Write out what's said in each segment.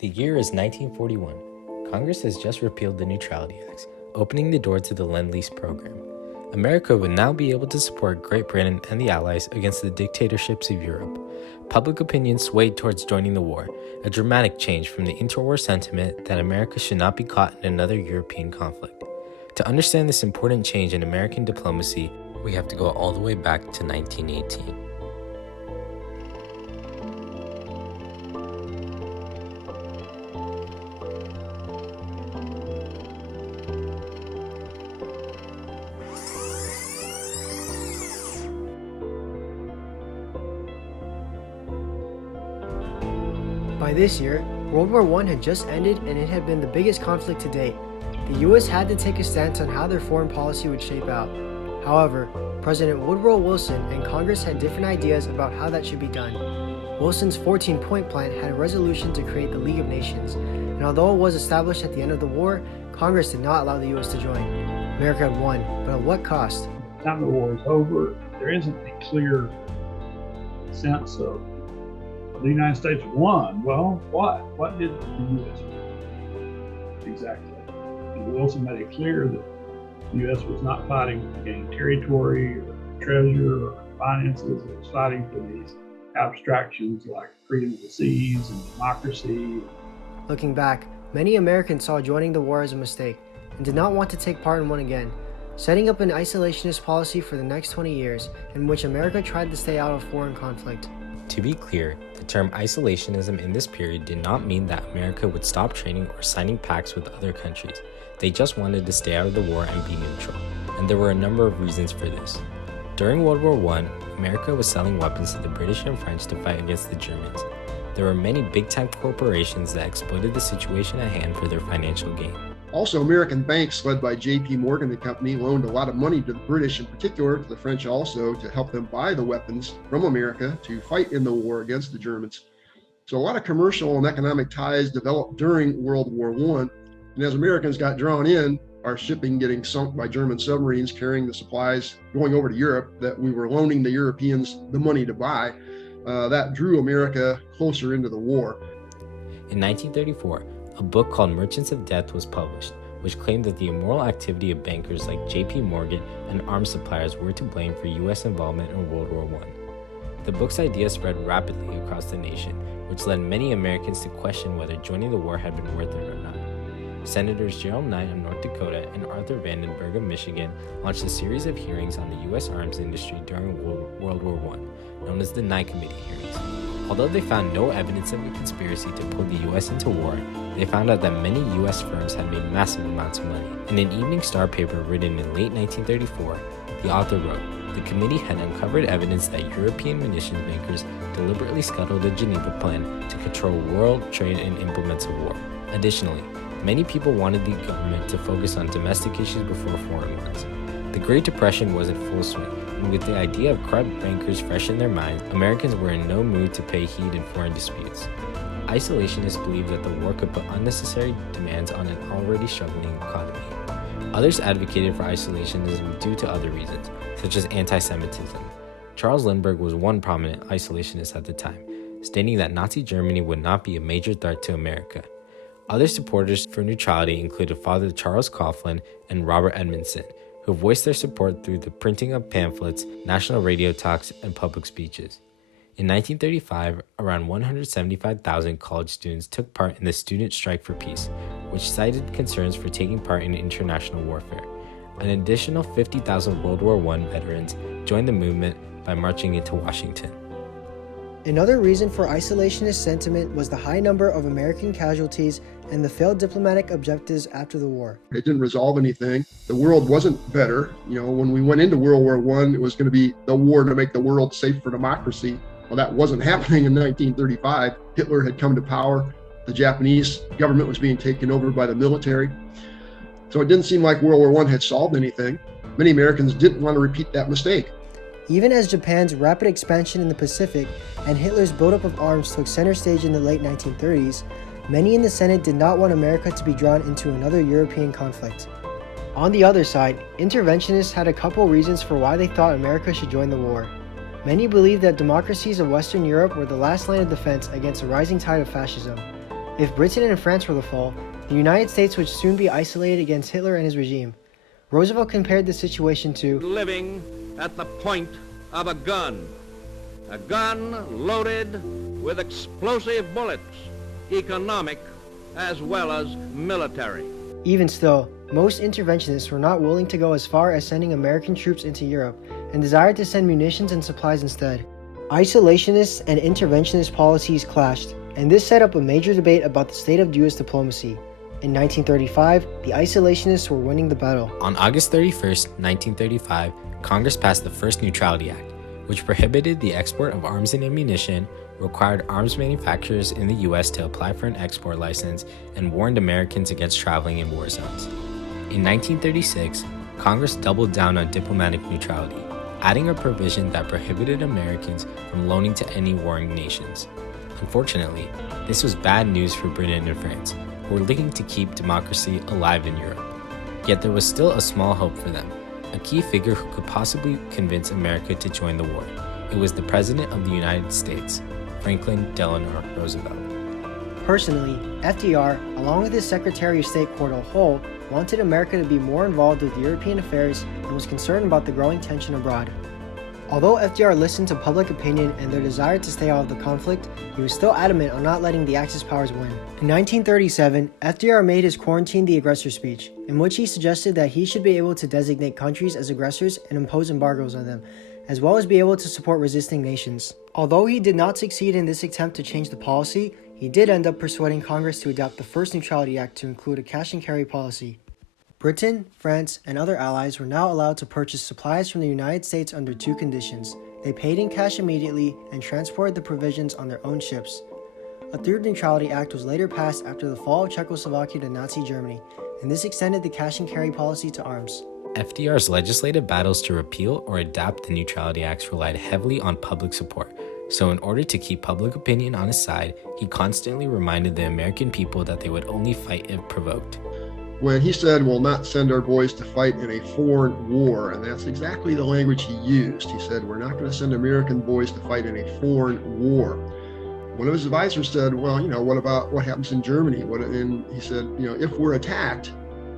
The year is 1941. Congress has just repealed the Neutrality Acts, opening the door to the Lend-Lease program. America would now be able to support Great Britain and the Allies against the dictatorships of Europe. Public opinion swayed towards joining the war, a dramatic change from the interwar sentiment that America should not be caught in another European conflict. To understand this important change in American diplomacy, we have to go all the way back to 1918. By this year, World War I had just ended and it had been the biggest conflict to date. The US had to take a stance on how their foreign policy would shape out. However, President Woodrow Wilson and Congress had different ideas about how that should be done. Wilson's 14-point plan had a resolution to create the League of Nations, and although it was established at the end of the war, Congress did not allow the US to join. America had won, but at what cost? By the time the war is over, there isn't a clear sense of the United States won. Well, what? What did the U.S. win? Exactly. And Wilson made it clear that the U.S. was not fighting to gain territory or treasure or finances. It was fighting for these abstractions like freedom of the seas and democracy. Looking back, many Americans saw joining the war as a mistake and did not want to take part in one again, setting up an isolationist policy for the next 20 years in which America tried to stay out of foreign conflict. To be clear, the term isolationism in this period did not mean that America would stop trading or signing pacts with other countries. They just wanted to stay out of the war and be neutral, and there were a number of reasons for this. During World War I, America was selling weapons to the British and French to fight against the Germans. There were many big-time corporations that exploited the situation at hand for their financial gain. Also, American banks led by J.P. Morgan and Company loaned a lot of money to the British, in particular to the French also, to help them buy the weapons from America to fight in the war against the Germans. So a lot of commercial and economic ties developed during World War I. And as Americans got drawn in, our shipping getting sunk by German submarines carrying the supplies going over to Europe that we were loaning the Europeans the money to buy, that drew America closer into the war. In 1934, a book called Merchants of Death was published, which claimed that the immoral activity of bankers like J.P. Morgan and arms suppliers were to blame for U.S. involvement in World War I. The book's ideas spread rapidly across the nation, which led many Americans to question whether joining the war had been worth it or not. Senators Gerald Knight of North Dakota and Arthur Vandenberg of Michigan launched a series of hearings on the U.S. arms industry during World War I, known as the Knight Committee hearings. Although they found no evidence of a conspiracy to pull the U.S. into war, they found out that many U.S. firms had made massive amounts of money. In an Evening Star paper written in late 1934, the author wrote, "The committee had uncovered evidence that European munitions makers deliberately scuttled the Geneva Plan to control world trade and implements of war. Additionally, many people wanted the government to focus on domestic issues before foreign ones. The Great Depression was in full swing, and with the idea of corrupt bankers fresh in their minds, Americans were in no mood to pay heed in foreign disputes. Isolationists believed that the war could put unnecessary demands on an already struggling economy. Others advocated for isolationism due to other reasons, such as anti-Semitism. Charles Lindbergh was one prominent isolationist at the time, stating that Nazi Germany would not be a major threat to America. Other supporters for neutrality included Father Charles Coughlin and Robert Edmondson, who voiced their support through the printing of pamphlets, national radio talks, and public speeches. In 1935, around 175,000 college students took part in the Student Strike for Peace, which cited concerns for taking part in international warfare. An additional 50,000 World War I veterans joined the movement by marching into Washington. Another reason for isolationist sentiment was the high number of American casualties and the failed diplomatic objectives after the war. It didn't resolve anything. The world wasn't better. When we went into World War I, it was going to be the war to make the world safe for democracy. Well, that wasn't happening in 1935. Hitler had come to power. The Japanese government was being taken over by the military. So it didn't seem like World War I had solved anything. Many Americans didn't want to repeat that mistake. Even as Japan's rapid expansion in the Pacific and Hitler's buildup of arms took center stage in the late 1930s, many in the Senate did not want America to be drawn into another European conflict. On the other side, interventionists had a couple reasons for why they thought America should join the war. Many believed that democracies of Western Europe were the last line of defense against a rising tide of fascism. If Britain and France were to fall, the United States would soon be isolated against Hitler and his regime. Roosevelt compared the situation to living at the point of a gun loaded with explosive bullets, economic as well as military. Even still, most interventionists were not willing to go as far as sending American troops into Europe and desired to send munitions and supplies instead. Isolationist and interventionist policies clashed, and this set up a major debate about the state of U.S. diplomacy. In 1935, the isolationists were winning the battle. On August 31st, 1935, Congress passed the first Neutrality Act, which prohibited the export of arms and ammunition, required arms manufacturers in the U.S. to apply for an export license, and warned Americans against traveling in war zones. In 1936, Congress doubled down on diplomatic neutrality, adding a provision that prohibited Americans from loaning to any warring nations. Unfortunately, this was bad news for Britain and France, who were looking to keep democracy alive in Europe. Yet there was still a small hope for them, a key figure who could possibly convince America to join the war. It was the President of the United States, Franklin Delano Roosevelt. Personally, FDR, along with his Secretary of State Cordell Hull, wanted America to be more involved with European affairs and was concerned about the growing tension abroad. Although FDR listened to public opinion and their desire to stay out of the conflict, he was still adamant on not letting the Axis powers win. In 1937, FDR made his Quarantine the Aggressor speech, in which he suggested that he should be able to designate countries as aggressors and impose embargoes on them, as well as be able to support resisting nations. Although he did not succeed in this attempt to change the policy, he did end up persuading Congress to adopt the first Neutrality Act to include a cash-and-carry policy. Britain, France, and other allies were now allowed to purchase supplies from the United States under two conditions. They paid in cash immediately and transported the provisions on their own ships. A third Neutrality Act was later passed after the fall of Czechoslovakia to Nazi Germany, and this extended the cash-and-carry policy to arms. FDR's legislative battles to repeal or adapt the Neutrality Acts relied heavily on public support. So in order to keep public opinion on his side, he constantly reminded the American people that they would only fight if provoked. When he said, we'll not send our boys to fight in a foreign war, and that's exactly the language he used. He said, we're not going to send American boys to fight in a foreign war. One of his advisors said, well, what about what happens in Germany? And he said, if we're attacked,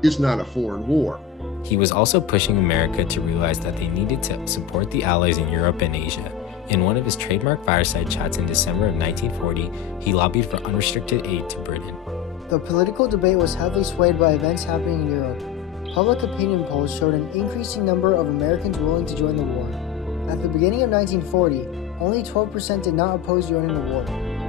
it's not a foreign war. He was also pushing America to realize that they needed to support the Allies in Europe and Asia. In one of his trademark fireside chats in December of 1940, he lobbied for unrestricted aid to Britain. The political debate was heavily swayed by events happening in Europe. Public opinion polls showed an increasing number of Americans willing to join the war. At the beginning of 1940, only 12% did not oppose joining the war.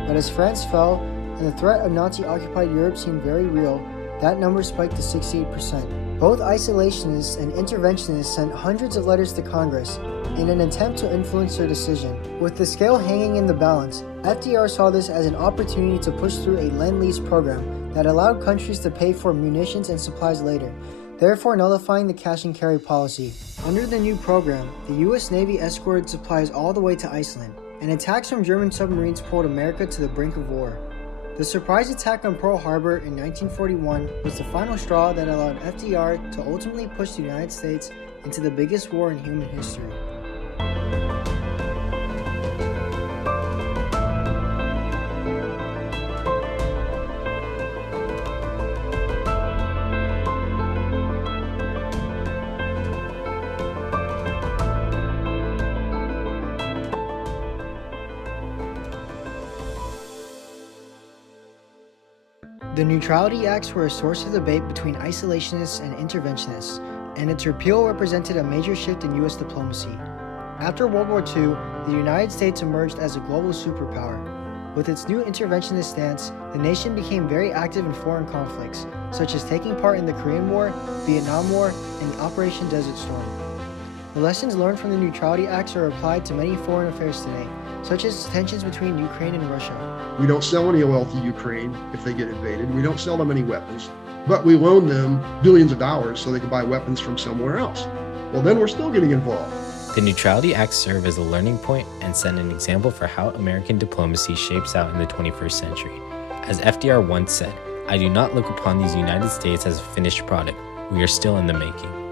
But as France fell and the threat of Nazi-occupied Europe seemed very real, that number spiked to 68%. Both isolationists and interventionists sent hundreds of letters to Congress in an attempt to influence their decision. With the scale hanging in the balance, FDR saw this as an opportunity to push through a Lend-Lease program that allowed countries to pay for munitions and supplies later, therefore nullifying the cash-and-carry policy. Under the new program, the U.S. Navy escorted supplies all the way to Iceland, and attacks from German submarines pulled America to the brink of war. The surprise attack on Pearl Harbor in 1941 was the final straw that allowed FDR to ultimately push the United States into the biggest war in human history. The Neutrality Acts were a source of debate between isolationists and interventionists, and its repeal represented a major shift in U.S. diplomacy. After World War II, the United States emerged as a global superpower. With its new interventionist stance, the nation became very active in foreign conflicts, such as taking part in the Korean War, Vietnam War, and Operation Desert Storm. The lessons learned from the Neutrality Acts are applied to many foreign affairs today, such as tensions between Ukraine and Russia. We don't sell any oil to Ukraine if they get invaded. We don't sell them any weapons, but we loan them billions of dollars so they can buy weapons from somewhere else. Well, then we're still getting involved. The Neutrality Acts serve as a learning point and set an example for how American diplomacy shapes out in the 21st century. As FDR once said, "I do not look upon these United States as a finished product. We are still in the making."